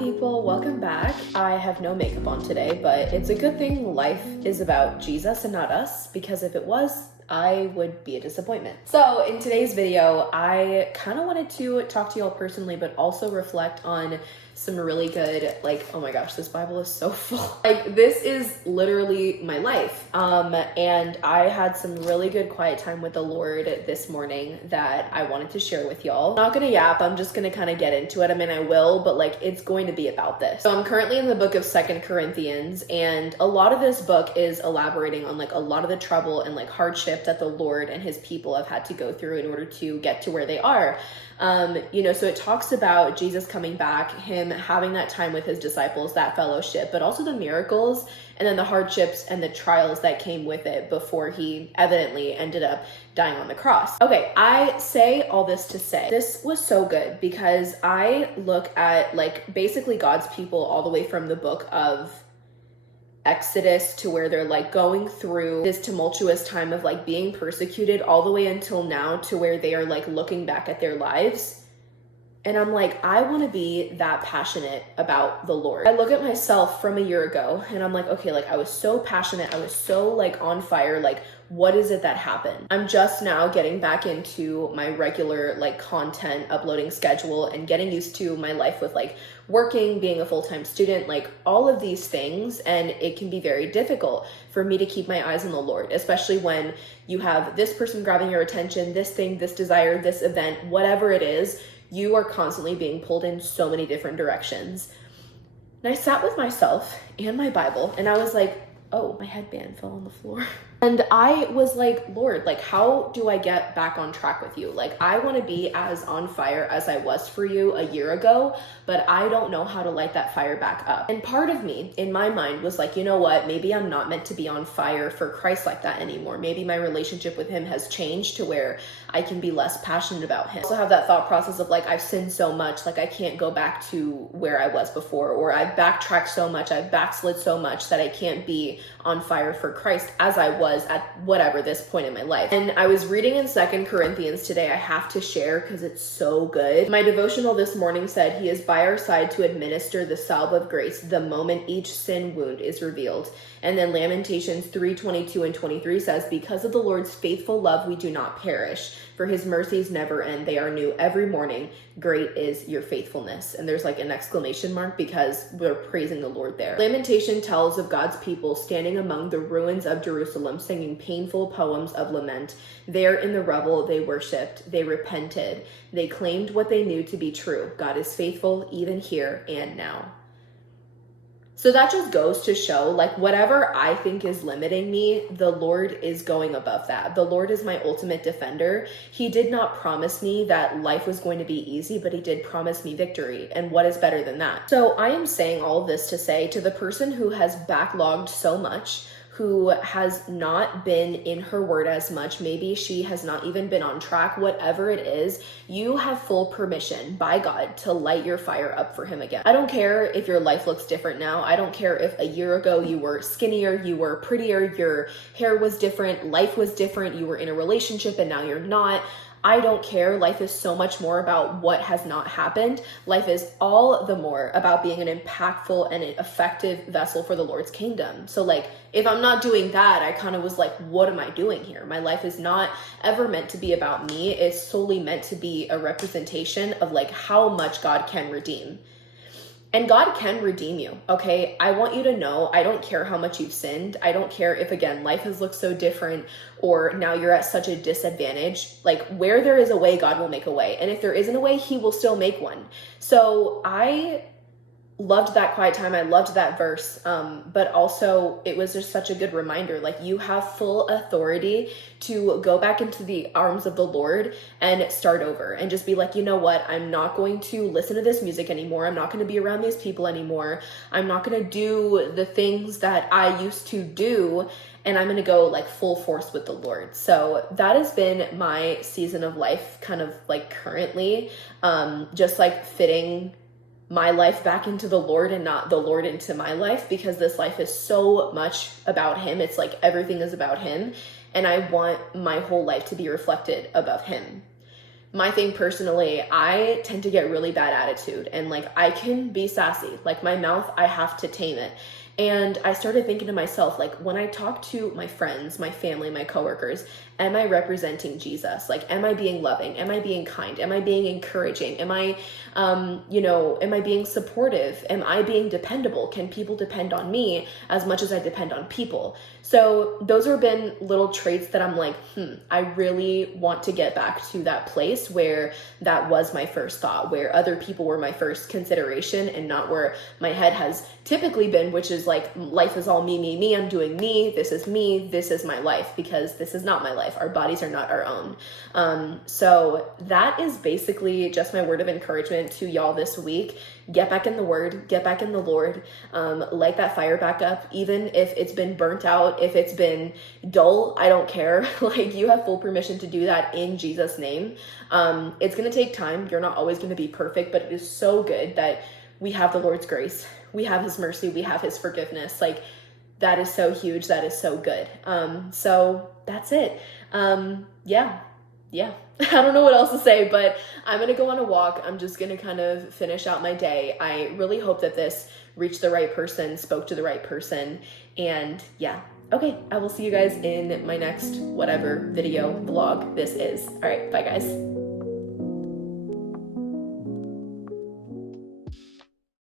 people, welcome back. I have no makeup on today, but it's a good thing life is about Jesus and not us, because if it was, I would be a disappointment. So in today's video, I kind of wanted to talk to y'all personally, but also reflect on some really good, oh my gosh, this Bible is so full. This is literally my life. And I had some really good quiet time with the Lord this morning that I wanted to share with y'all. I'm not gonna yap, I'm just gonna kind of get into it. I mean, I will, but it's going to be about this. So I'm currently in the book of 2 Corinthians, and a lot of this book is elaborating on a lot of the trouble and hardship that the Lord and his people have had to go through in order to get to where they are. So it talks about Jesus coming back, him having that time with his disciples, that fellowship, but also the miracles and then the hardships and the trials that came with it before he evidently ended up dying on the cross. Okay, I say all this to say this was so good because I look at basically God's people all the way from the book of Exodus to where they're going through this tumultuous time of being persecuted all the way until now to where they are looking back at their lives. And I'm I want to be that passionate about the Lord. I look at myself from a year ago and I'm okay, I was so passionate. I was so on fire. What is it that happened? I'm just now getting back into my regular content uploading schedule and getting used to my life with working, being a full-time student, all of these things. And it can be very difficult for me to keep my eyes on the Lord, especially when you have this person grabbing your attention, this thing, this desire, this event, whatever it is, you are constantly being pulled in so many different directions. And I sat with myself and my Bible and I was oh, my headband fell on the floor. And I was Lord, how do I get back on track with you? I want to be as on fire as I was for you a year ago, but I don't know how to light that fire back up. And part of me in my mind was you know what? Maybe I'm not meant to be on fire for Christ like that anymore. Maybe my relationship with him has changed to where I can be less passionate about him. I also have that thought process of I've sinned so much, I can't go back to where I was before, or I've backtracked so much, I've backslid so much that I can't be on fire for Christ as I was at whatever this point in my life. And I was reading in 2 Corinthians today. I have to share because it's so good. My devotional this morning said, "He is by our side to administer the salve of grace the moment each sin wound is revealed." And then Lamentations 3:22 and 23 says, "Because of the Lord's faithful love, we do not perish, for his mercies never end. They are new every morning. Great is your faithfulness." And there's an exclamation mark because we're praising the Lord there. Lamentation tells of God's people standing among the ruins of Jerusalem, singing painful poems of lament. There in the rubble, they worshiped, they repented, they claimed what they knew to be true. God is faithful even here and now. So that just goes to show, whatever I think is limiting me, the Lord is going above that. The Lord is my ultimate defender. He did not promise me that life was going to be easy, but he did promise me victory. And what is better than that? So I am saying all of this to say to the person who has backlogged so much, who has not been in her word as much, maybe she has not even been on track, whatever it is, you have full permission by God to light your fire up for him again. I don't care if your life looks different now. I don't care if a year ago you were skinnier, you were prettier, your hair was different, life was different, you were in a relationship and now you're not. I don't care. Life is so much more about what has not happened. Life is all the more about being an impactful and an effective vessel for the Lord's kingdom. So if I'm not doing that, I kind of was what am I doing here? My life is not ever meant to be about me. It's solely meant to be a representation of how much God can redeem. And God can redeem you, okay? I want you to know, I don't care how much you've sinned. I don't care if, again, life has looked so different or now you're at such a disadvantage. Where there is a way, God will make a way. And if there isn't a way, he will still make one. So I loved that quiet time. I loved that verse. But also it was just such a good reminder, you have full authority to go back into the arms of the Lord and start over and just be you know what? I'm not going to listen to this music anymore. I'm not going to be around these people anymore. I'm not going to do the things that I used to do. And I'm going to go full force with the Lord. So that has been my season of life kind of currently, just fitting my life back into the Lord and not the Lord into my life, because this life is so much about him. It's everything is about him. And I want my whole life to be reflected above him. my thing personally, I tend to get really bad attitude, and like I can be sassy. Like my mouth, I have to tame it. And I started thinking to myself, like when I talk to my friends, my family, my coworkers, am I representing Jesus? Like, am I being loving? Am I being kind? Am I being encouraging? Am I, am I being supportive? Am I being dependable? Can people depend on me as much as I depend on people? So those have been little traits that I'm like, I really want to get back to that place where that was my first thought, where other people were my first consideration and not where my head has typically been, which is like, life is all me, me, me. I'm doing me. This is my life, because this is not my life. Our bodies are not our own. So that is basically just my word of encouragement to y'all this week. Get back in the word, get back in the Lord, light that fire back up, even if it's been burnt out, if it's been dull, I don't care. Like, you have full permission to do that in Jesus' name. It's going to take time. You're not always going to be perfect, but it is so good that we have the Lord's grace. We have his mercy. We have his forgiveness. Like, that is so huge. That is so good. So that's it. Yeah. I don't know what else to say, but I'm going to go on a walk. I'm just going to kind of finish out my day. I really hope that this reached the right person, spoke to the right person. And yeah. Okay. I will see you guys in my next whatever video vlog this is. All right. Bye guys.